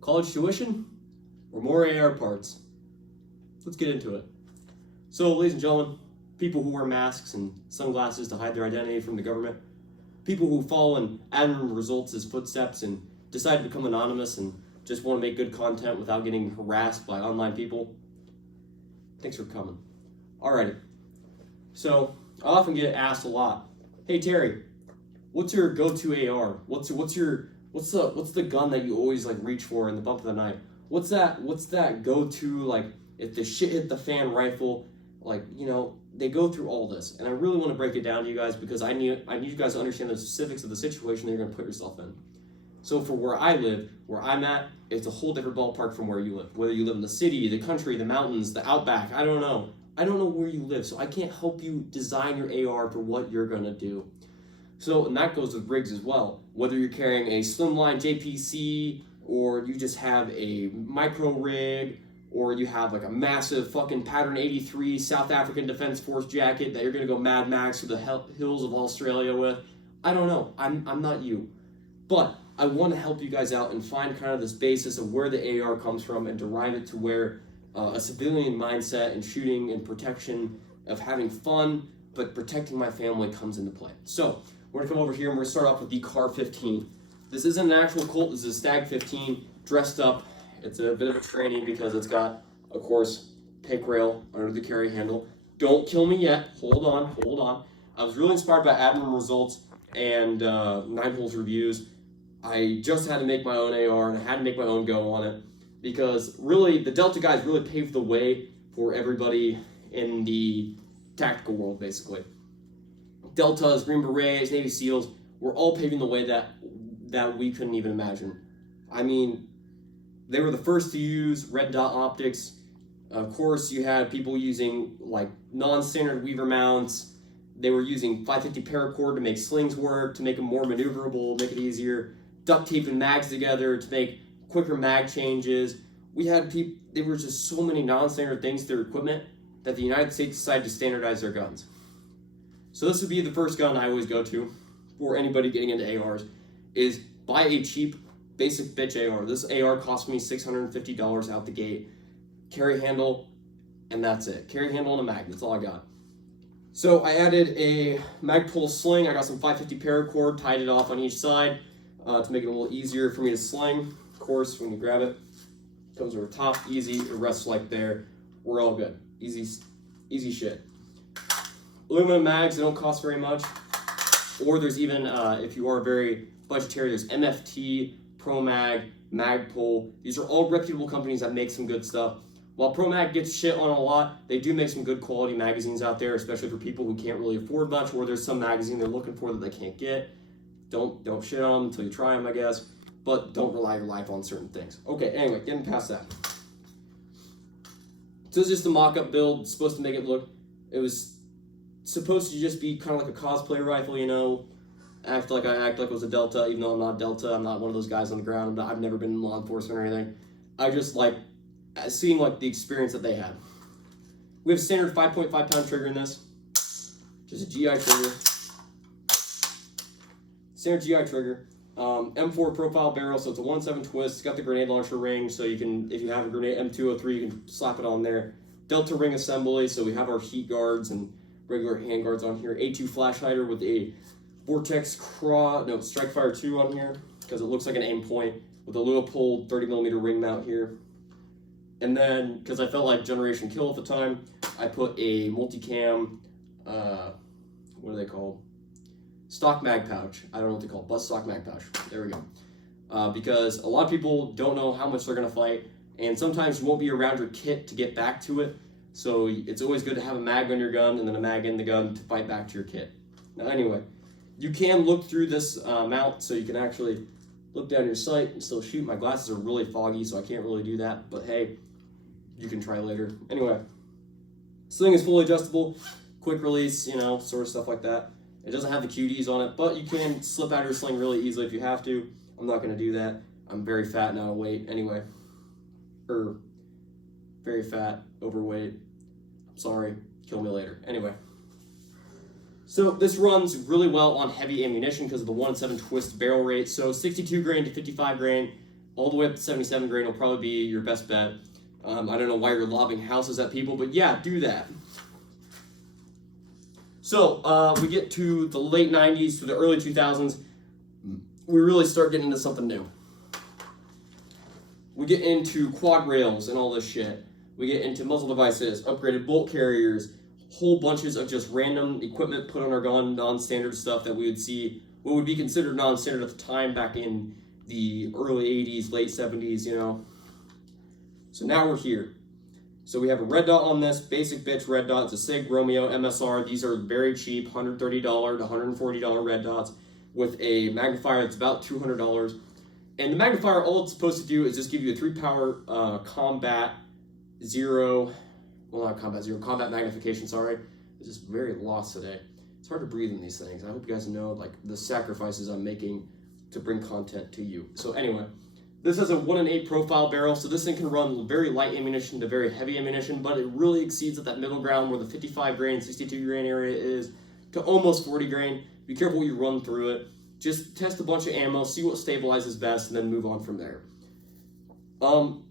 College tuition or more AR parts? Let's get into it. So, ladies and gentlemen, people who wear masks and sunglasses to hide their identity from the government, people who follow in Adam Results' footsteps and decide to become anonymous and just want to make good content without getting harassed by online people, thanks for coming. Alrighty. So, I often get asked a lot, hey Terry, what's your go-to AR? What's the gun that you always like reach for in the bump of the night? What's that go-to, like, if the shit hit the fan rifle? Like, you know, they go through all this, and I really want to break it down to you guys because I need you guys to understand the specifics of the situation that you're going to put yourself in. So for where I live, where I'm at, it's a whole different ballpark from where you live. Whether you live in the city, the country, the mountains, the outback, I don't know. I don't know where you live, so I can't help you design your AR for what you're going to do. So, and that goes with rigs as well. Whether you're carrying a slimline JPC, or you just have a micro rig, or you have like a massive fucking pattern 83 South African Defense Force jacket that you're gonna go Mad Max through the hills of Australia with. I don't know, I'm not you. But I wanna help you guys out and find kind of this basis of where the AR comes from and derive it to where a civilian mindset and shooting and protection of having fun, but protecting my family comes into play. So, we're gonna come over here and we're gonna start off with the Car 15. This isn't an actual Colt, this is a Stag 15 dressed up. It's a bit of a tranny because it's got, of course, pick rail under the carry handle. Don't kill me yet. Hold on. I was really inspired by Adam Results and 9 Holes Reviews. I just had to make my own AR and I had to make my own go on it because really the Delta guys really paved the way for everybody in the tactical world, basically. Deltas, Green Berets, Navy SEALs were all paving the way that we couldn't even imagine. I mean, they were the first to use red dot optics. Of course, you had people using like non-standard weaver mounts. They were using 550 paracord to make slings work, to make them more maneuverable, make it easier. Duct taping mags together to make quicker mag changes. We had people, there were just so many non-standard things to their equipment that the United States decided to standardize their guns. So this would be the first gun I always go to for anybody getting into ARs, is buy a cheap basic bitch AR. This AR cost me $650 out the gate. Carry handle, and that's it. Carry handle and a mag, that's all I got. So I added a mag pull sling. I got some 550 paracord, tied it off on each side to make it a little easier for me to sling. Of course, when you grab it, it comes over top, easy, it rests like there. We're all good. Easy shit. Aluminum mags, they don't cost very much. Or there's even, if you are very budgetary, there's MFT, ProMag, Magpul. These are all reputable companies that make some good stuff. While ProMag gets shit on a lot, they do make some good quality magazines out there, especially for people who can't really afford much, or there's some magazine they're looking for that they can't get. Don't shit on them until you try them, I guess. But don't rely your life on certain things. Okay, anyway, getting past that. So it's just a mock-up build. It's supposed to make it look, it was supposed to just be kind of like a cosplay rifle, you know, act like it was a Delta, even though I'm not Delta. I'm not one of those guys on the ground. I've never been in law enforcement or anything. I just like seeing like the experience that they had. We have a standard 5.5 pound trigger in this, just a GI trigger. Standard GI trigger. M4 profile barrel, so it's a 1/7 twist. It's got the grenade launcher ring, so you can, if you have a grenade M203, you can slap it on there. Delta ring assembly, so we have our heat guards and regular hand guards on here. A2 flash hider with a Vortex Strike Fire 2 on here, because it looks like an aim point, with a Leupold 30mm ring mount here. And then, because I felt like Generation Kill at the time, I put a multicam, what are they called? Stock mag pouch. I don't know what they call it. Buzz stock mag pouch. There we go. Because a lot of people don't know how much they're going to fight, and sometimes you won't be around your kit to get back to it. So it's always good to have a mag on your gun and then a mag in the gun to fight back to your kit. Now anyway, you can look through this mount, so you can actually look down your sight and still shoot. My glasses are really foggy, so I can't really do that, but hey, you can try later. Anyway, this thing is fully adjustable, quick release, you know, sort of stuff like that. It doesn't have the QDs on it, but you can slip out of your sling really easily if you have to. I'm not going to do that. I'm very fat and out of weight anyway. Very fat, overweight. I'm sorry, kill me later. Anyway. So this runs really well on heavy ammunition because of the 1/7 twist barrel rate. So 62 grain to 55 grain all the way up to 77 grain will probably be your best bet. I don't know why you're lobbing houses at people, but yeah, do that. So we get to the late 90s to the early 2000s. We really start getting into something new. We get into quad rails and all this shit. We get into muzzle devices, upgraded bolt carriers, whole bunches of just random equipment put on our gun, non-standard stuff that we would see, what would be considered non-standard at the time back in the early 80s, late 70s, you know. So now we're here. So we have a red dot on this, basic bitch red dot. It's a SIG Romeo MSR. These are very cheap, $130 to $140 red dots with a magnifier that's about $200. And the magnifier, all it's supposed to do is just give you a 3-power combat magnification, sorry. It's just very lost today. It's hard to breathe in these things. I hope you guys know like the sacrifices I'm making to bring content to you. So anyway, this has a 1-in-8 profile barrel, so this thing can run very light ammunition to very heavy ammunition, but it really exceeds at that middle ground where the 55 grain, 62 grain area is to almost 40 grain. Be careful when you run through it. Just test a bunch of ammo, see what stabilizes best, and then move on from there.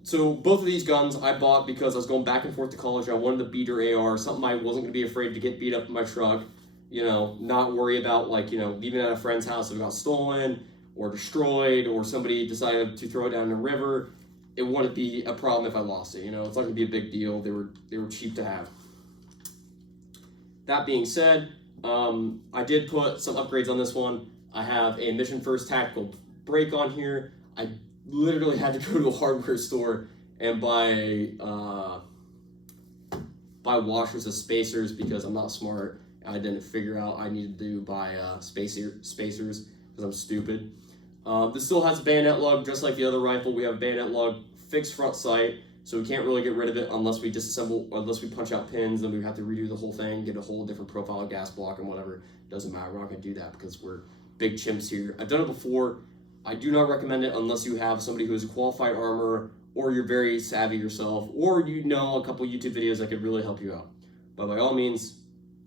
So both of these guns I bought because I was going back and forth to college. I wanted a beater AR, something I wasn't going to be afraid to get beat up in my truck. You know, not worry about like, you know, leaving at a friend's house if it got stolen or destroyed or somebody decided to throw it down in a river. It wouldn't be a problem if I lost it, you know. It's not going to be a big deal. They were cheap to have. That being said, I did put some upgrades on this one. I have a Mission First tactical brake on here. I literally had to go to a hardware store and buy washers of spacers because I'm not smart. I didn't figure out I needed to buy spacers because I'm stupid. This still has a bayonet lug, just like the other rifle. We have a bayonet lug, fixed front sight, so we can't really get rid of it unless we disassemble, unless we punch out pins. Then we have to redo the whole thing, get a whole different profile of gas block and whatever. Doesn't matter. We're not going to do that because we're big chimps here. I've done it before. I do not recommend it unless you have somebody who is a qualified armorer or you're very savvy yourself or you know a couple YouTube videos that could really help you out. But by all means,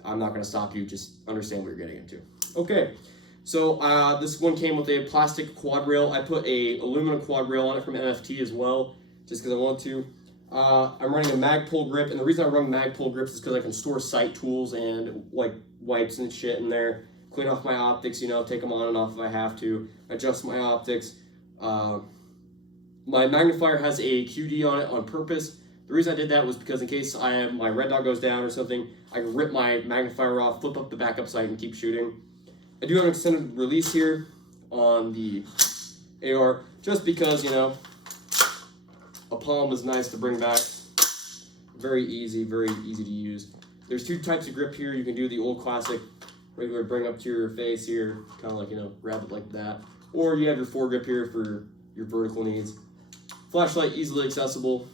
I'm not going to stop you. Just understand what you're getting into. Okay, so this one came with a plastic quad rail. I put a aluminum quad rail on it from MFT as well, just because I want to. I'm running a mag pull grip, and the reason I run mag pull grips is because I can store sight tools and like wipes and shit in there. Clean off my optics, you know, take them on and off if I have to. Adjust my optics. My magnifier has a QD on it on purpose. The reason I did that was because in case my red dot goes down or something, I can rip my magnifier off, flip up the backup sight, and keep shooting. I do have an extended release here on the AR, just because, you know, a palm is nice to bring back. Very easy to use. There's two types of grip here. You can do the old classic regular bring up to your face here, kind of like, you know, wrap it like that. Or you have your foregrip here for your vertical needs. Flashlight, easily accessible.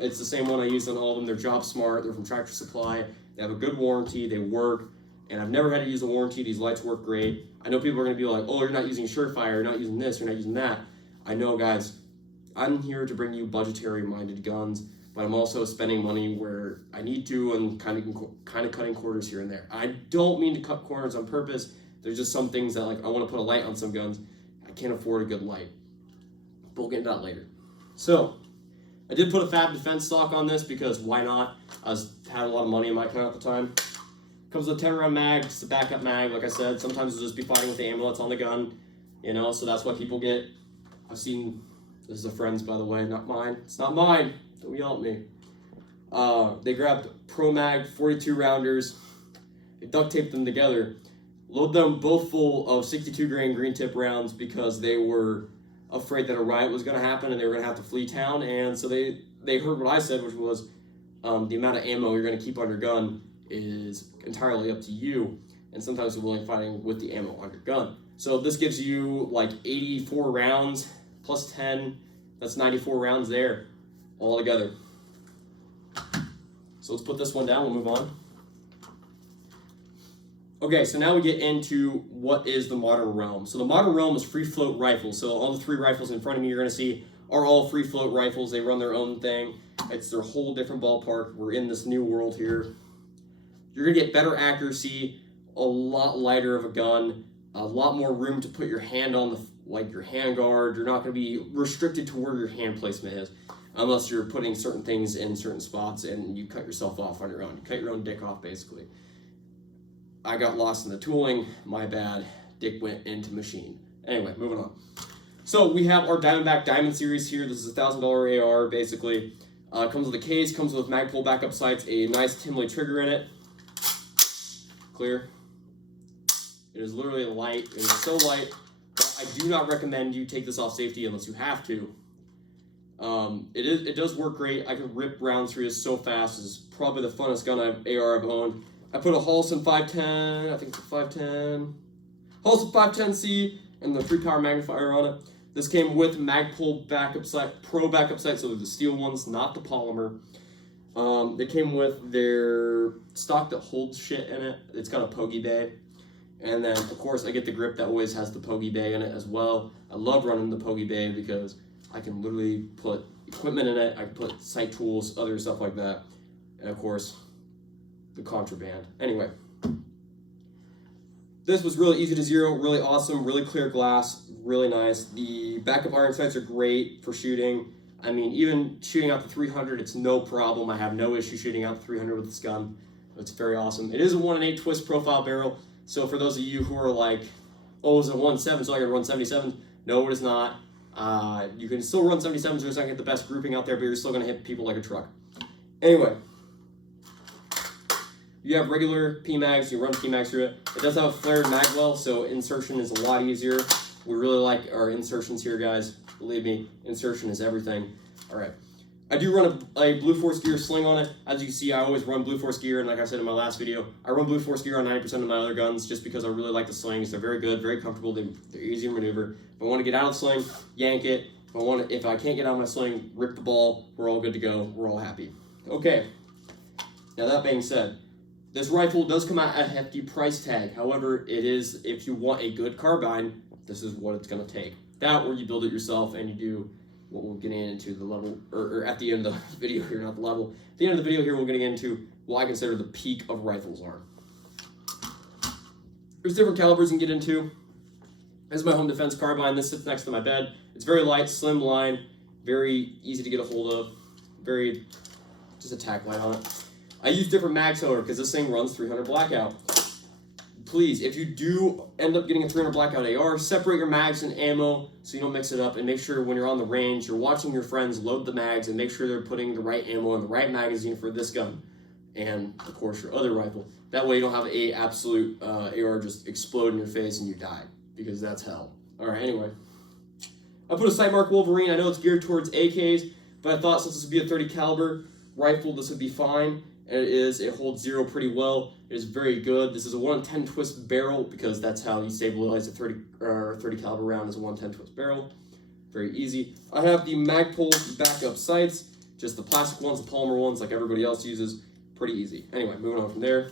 It's the same one I use on all of them. They're job smart. They're from Tractor Supply. They have a good warranty. They work. And I've never had to use a warranty. These lights work great. I know people are going to be like, oh, you're not using Surefire. You're not using this. You're not using that. I know, guys. I'm here to bring you budgetary-minded guns, but I'm also spending money where I need to and kind of cutting corners here and there. I don't mean to cut corners on purpose. There's just some things that, like, I want to put a light on some guns. I can't afford a good light. But we'll get into that later. So, I did put a Fab Defense stock on this because why not? I had a lot of money in my account at the time. Comes with a 10-round mag. It's a backup mag, like I said. Sometimes you'll just be fighting with the ammo that's on the gun, you know, so that's what people get. I've seen, this is a friend's, by the way, not mine. It's not mine. Don't yell at me. They grabbed Pro Mag 42 rounders. They duct taped them together. Load them both full of 62 grain green tip rounds because they were afraid that a riot was going to happen and they were going to have to flee town. And so they heard what I said, which was the amount of ammo you're going to keep on your gun is entirely up to you. And sometimes you're willing fighting with the ammo on your gun. So this gives you like 84 rounds plus 10. That's 94 rounds there all together. So let's put this one down. We'll move on. Okay, so now we get into what is the modern realm. So the modern realm is free float rifles. So all the three rifles in front of me you're going to see are all free float rifles. They run their own thing. It's their whole different ballpark. We're in this new world here. You're going to get better accuracy, a lot lighter of a gun, a lot more room to put your hand on like your handguard. You're not going to be restricted to where your hand placement is, unless you're putting certain things in certain spots and you cut yourself off on your own. You cut your own dick off, basically. I got lost in the tooling. My bad. Dick went into machine. Anyway, moving on. So we have our Diamondback Diamond Series here. This is a $1,000 AR, basically. Comes with a case, comes with Magpul backup sights, a nice Timley trigger in it. Clear. It is literally light. It is so light. I do not recommend you take this off safety unless you have to. It does work great. I can rip rounds through this so fast. It's probably the funnest gun AR I've owned. I put a Holston 510, I think it's a 510. Holston 510C and the 3-power magnifier on it. This came with Magpul backup sight, pro backup sight, so the steel ones, not the polymer. They came with their stock that holds shit in it. It's got a pogey bay. And then, of course, I get the grip that always has the pogey bay in it as well. I love running the pogey bay because I can literally put equipment in it. I can put sight tools, other stuff like that. And, of course, the contraband. Anyway, this was really easy to zero, really awesome, really clear glass, really nice. The backup iron sights are great for shooting. I mean, even shooting out the 300, it's no problem. I have no issue shooting out the 300 with this gun. It's very awesome. It is a 1-in-8 twist profile barrel. So for those of you who are like, oh, it's a 1.7, so I can run 77. No, it is not. You can still run 77s, so it's not going to get the best grouping out there, but you're still going to hit people like a truck. Anyway, you have regular PMags, you run PMags through it. It does have a flared mag well, so insertion is a lot easier. We really like our insertions here, guys. Believe me, insertion is everything. All right. I do run a Blue Force gear sling on it. As you can see, I always run Blue Force gear, and like I said in my last video, I run Blue Force gear on 90% of my other guns just because I really like the slings. They're very good, very comfortable, they're easy to maneuver. If I want to get out of the sling, yank it. If I can't get out of my sling, rip the ball. We're all good to go. We're all happy. Okay. Now that being said, this rifle does come out at a hefty price tag. However, it is, if you want a good carbine, this is what it's going to take. That, or you build it yourself and you do what we'll get into the level, or at the end of the video here, not the level. At the end of the video here, we're going to get into what I consider the peak of rifles are. There's different calibers you can get into. This is my home defense carbine. This sits next to my bed. It's very light, slim line, very easy to get a hold of. Just a tack light on it. I use different mags, however, because this thing runs 300 blackout. Please, if you do end up getting a 300 blackout AR, separate your mags and ammo so you don't mix it up, and make sure when you're on the range, you're watching your friends load the mags and make sure they're putting the right ammo in the right magazine for this gun and, of course, your other rifle. That way you don't have a absolute AR just explode in your face and you die, because that's hell. All right, anyway. I put a Sight Mark Wolverine. I know it's geared towards AKs, but I thought since this would be a 30 caliber rifle, this would be fine. And it is. It holds zero pretty well. It is very good. This is a 1-in-10 twist barrel because that's how you stabilize a 30 caliber round is a 1-in-10 twist barrel. Very easy. I have the Magpul backup sights, just the plastic ones, the polymer ones like everybody else uses. Pretty easy. Anyway, moving on from there.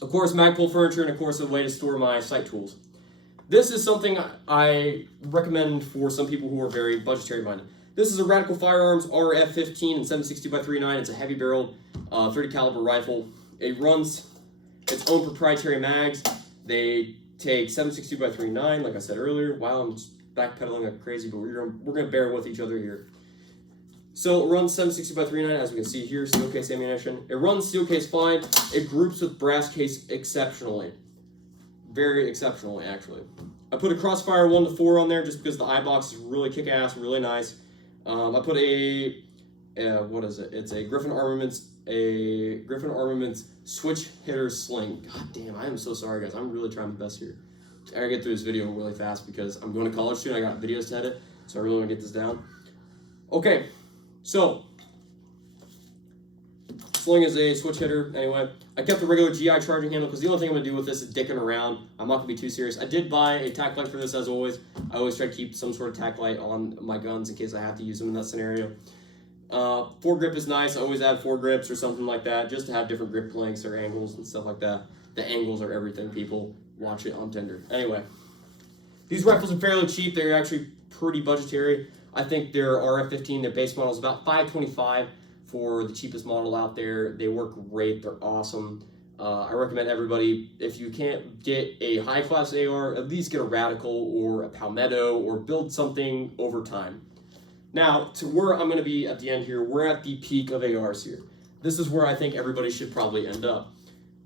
Of course, Magpul furniture, and of course a way to store my sight tools. This is something I recommend for some people who are very budgetary minded. This is a Radical Firearms RF-15 and 7.62x3.9. It's a heavy barreled 30 caliber rifle. It runs its own proprietary mags. They take 7.62x3.9, like I said earlier. Wow, I'm just backpedaling like crazy, but we're gonna bear with each other here. So it runs 7.62x3.9, as we can see here, steel case ammunition. It runs steel case fine. It groups with brass case exceptionally. Very exceptionally, actually. I put a Crossfire 1-4 on there just because the eye box is really kick-ass, really nice. I put what is it? It's a Griffin Armaments switch hitter sling. God damn, I am so sorry, guys. I'm really trying my best here. I gotta get through this video really fast because I'm going to college soon. I got videos to edit, so I really want to get this down. Okay, so sling is a switch hitter. Anyway, I kept the regular GI charging handle because the only thing I'm going to do with this is dicking around. I'm not going to be too serious. I did buy a tack light for this, as always. I always try to keep some sort of tack light on my guns in case I have to use them in that scenario. Foregrip is nice. I always add foregrips or something like that just to have different grip lengths or angles and stuff like that. The angles are everything, people. Watch it on Tinder. Anyway, these rifles are fairly cheap. They're actually pretty budgetary. I think their RF-15, their base model, is about $525 for the cheapest model out there. They work great. They're awesome. I recommend everybody, if you can't get a high-class AR, at least get a Radical or a Palmetto or build something over time. Now, to where I'm going to be at the end here, we're at the peak of ARs here. This is where I think everybody should probably end up.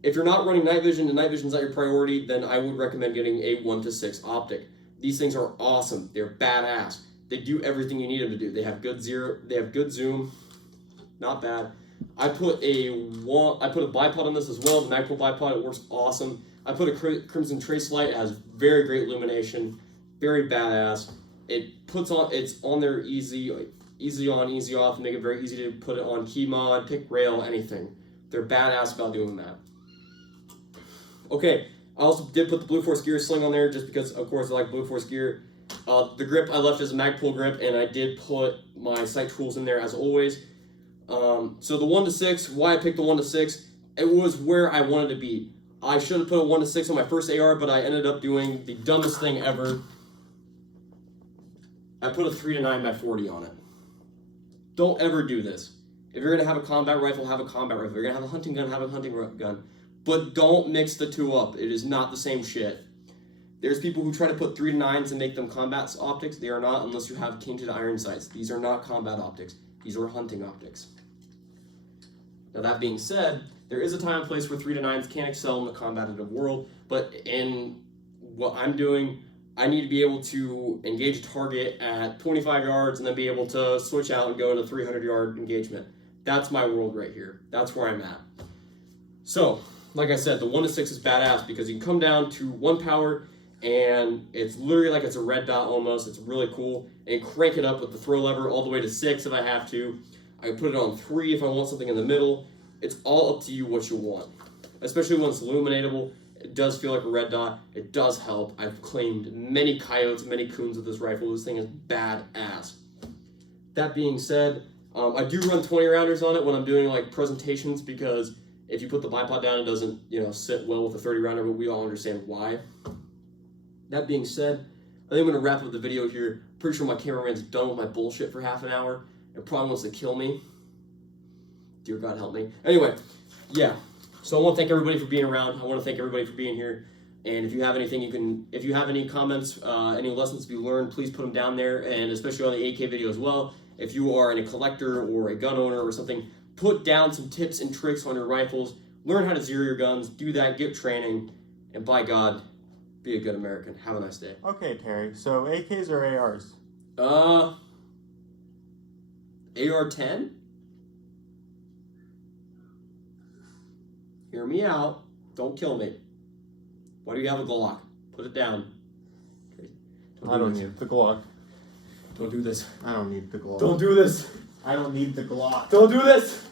If you're not running night vision and night vision is not your priority, then I would recommend getting a 1-6 optic. These things are awesome. They're badass. They do everything you need them to do. They have good zoom, not bad. I put a bipod on this as well, the Magpul bipod. It works awesome. I put a Crimson Trace light. It has very great illumination, very badass. It's on there easy on, easy off, make it very easy to put it on key mod, pick rail, anything. They're badass about doing that. Okay, I also did put the Blue Force gear sling on there just because, of course, I like Blue Force gear. The grip I left as a Magpul grip, and I did put my sight tools in there as always. So the 1-6, why I picked the 1-6, it was where I wanted to be. I should have put a 1-6 on my first AR, but I ended up doing the dumbest thing ever. I put a 3-9x40 on it. Don't ever do this. If you're going to have a combat rifle, have a combat rifle. If you're going to have a hunting gun, have a hunting gun. But don't mix the two up. It is not the same shit. There's people who try to put 3-9s and make them combat optics. They are not unless you have tinted iron sights. These are not combat optics. These are hunting optics. Now that being said, there is a time and place where 3-9s can excel in the combative world, but in what I'm doing, I need to be able to engage a target at 25 yards and then be able to switch out and go into 300-yard engagement. That's my world right here. That's where I'm at. So, like I said, the 1-6 is badass because you can come down to 1 power and it's literally like it's a red dot almost. It's really cool. And crank it up with the throw lever all the way to 6 if I have to. I can put it on 3 if I want something in the middle. It's all up to you what you want. Especially when it's illuminatable. It does feel like a red dot. It does help. I've claimed many coyotes, many coons with this rifle. This thing is badass. That being said, I do run 20 rounders on it when I'm doing like presentations because if you put the bipod down, it doesn't, sit well with a 30 rounder, but we all understand why. That being said, I think I'm gonna wrap up the video here. Pretty sure my cameraman's done with my bullshit for half an hour and probably wants to kill me. Dear God help me. Anyway, yeah. So I want to thank everybody for being around. I want to thank everybody for being here. And if you have anything, if you have any comments, any lessons to be learned, please put them down there. And especially on the AK video as well. If you are a collector or a gun owner or something, put down some tips and tricks on your rifles. Learn how to zero your guns. Do that. Get training. And by God, be a good American. Have a nice day. Okay, Terry. So AKs or ARs? AR-10? Hear me out. Don't kill me. Why do you have a Glock? Put it down. I don't need the Glock. Don't do this. I don't need the Glock. Don't do this. I don't need the Glock. Don't do this.